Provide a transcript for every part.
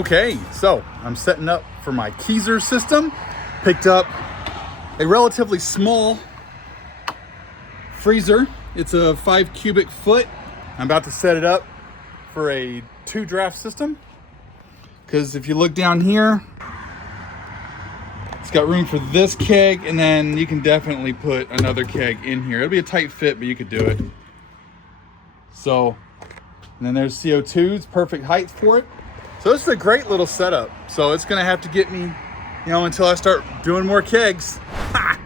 Okay, so I'm setting up for my Keezer system. Picked up a relatively small freezer. It's a 5 cubic foot. I'm about to set it up for a 2 draft system. Because if you look down here, it's got room for this keg, and then you can definitely put another keg in here. It'll be a tight fit, but you could do it. So, and then there's CO2, it's perfect height for it. So this is a great little setup. So it's gonna have to get me, until I start doing more kegs. Ha!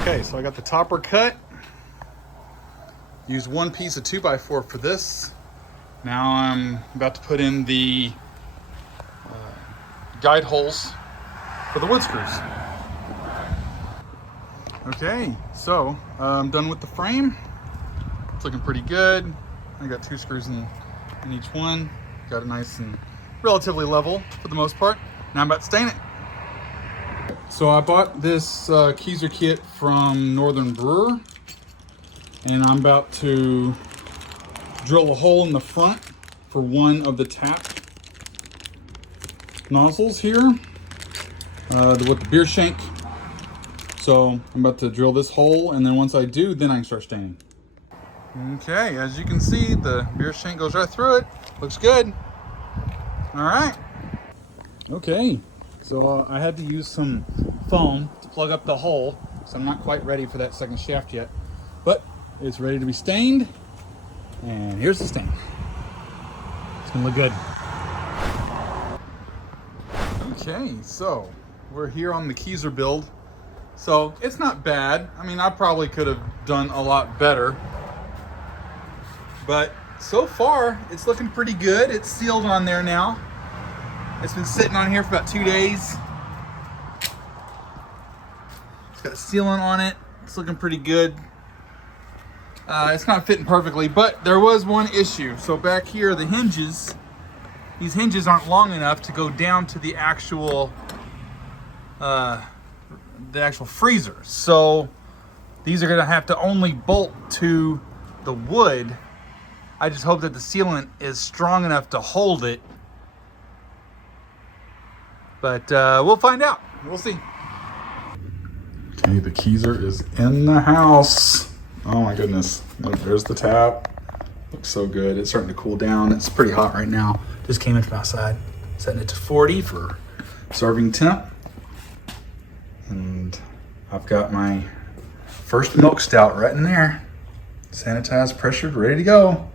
Okay, so I got the topper cut. Used one piece of 2x4 for this. Now I'm about to put in the guide holes for the wood screws. Okay, so I'm done with the frame. It's looking pretty good. I got 2 screws in each one. Got it nice and relatively level for the most part. Now I'm about to stain it. So I bought this Keezer Kit from Northern Brewer, and I'm about to drill a hole in the front for one of the tap nozzles here with the beer shank. So I'm about to drill this hole, and then once I do, then I can start staining. Okay, as you can see, the beer shank goes right through it. Looks good. All right. Okay, so I had to use some foam to plug up the hole, so I'm not quite ready for that second shaft yet, but it's ready to be stained, and here's the stain. It's gonna look good. Okay, so we're here on the Keezer build. So it's not bad. I mean, I probably could have done a lot better, but so far it's looking pretty good. It's sealed on there now. It's been sitting on here for about 2 days. It's got sealant on it. It's looking pretty good. It's not fitting perfectly, but there was one issue. So back here, the hinges, these hinges aren't long enough to go down to the actual freezer. So these are gonna have to only bolt to the wood. I just hope that the sealant is strong enough to hold it. But we'll find out. We'll see. Okay, the Keezer is in the house. Oh my goodness. Look, there's the tap. Looks so good. It's starting to cool down. It's pretty hot right now. Just came in from outside. Setting it to 40 for serving temp. And I've got my first milk stout right in there. Sanitized, pressured, ready to go.